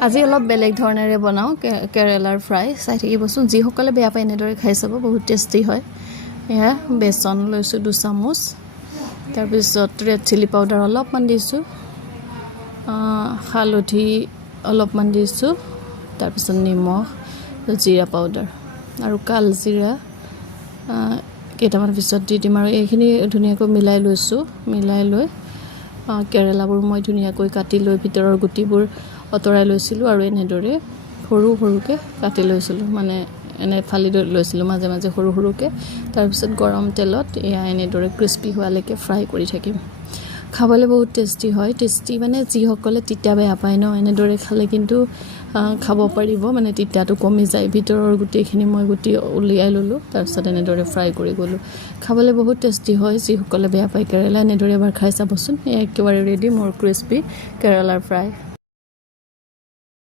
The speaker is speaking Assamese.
আজি অলপ বেলেগ ধৰণেৰে বনাওঁ কেৰেলাৰ ফ্ৰাই চাই থাকিবচোন যিসকলে বেয়া পায় এনেদৰে খাই চাব বহুত টেষ্টি হয় এয়া বেচন লৈছোঁ 2 চামুচ তাৰপিছত ৰেড চিলি পাউডাৰ অলপমান দিছোঁ হালধি অলপমান দিছোঁ তাৰপিছত নিমখ জিৰা পাউডাৰ আৰু কালজিৰা কেইটামান পিছত দি দিম আৰু এইখিনি ধুনীয়াকৈ মিলাই লৈছোঁ মিলাই লৈ কেৰেলাবোৰ মই ধুনীয়াকৈ কাটি লৈ ভিতৰৰ গুটিবোৰ অতৰাই লৈছিলোঁ আৰু এনেদৰে সৰু সৰুকৈ কাটি লৈছিলোঁ মানে এনে ফালি লৈছিলোঁ মাজে মাজে সৰু সৰুকৈ তাৰপিছত গৰম তেলত এয়া এনেদৰে ক্ৰিস্পি হোৱালৈকে ফ্ৰাই কৰি থাকিম খাবলৈ বহুত টেষ্টি হয় টেষ্টি মানে যিসকলে তিতা বেয়া পায় ন এনেদৰে খালে কিন্তু খাব পাৰিব মানে তিতাটো কমি যায় ভিতৰৰ গোটেইখিনি মই গুটি উলিয়াই ল'লোঁ তাৰপিছত এনেদৰে ফ্ৰাই কৰি গ'লোঁ খাবলৈ বহুত টেষ্টি হয় যিসকলে বেয়া পায় কেৰেলা এনেদৰে এবাৰ খাই চাবচোন একেবাৰে ৰেডি মোৰ ক্ৰিস্পি কেৰেলাৰ ফ্ৰাই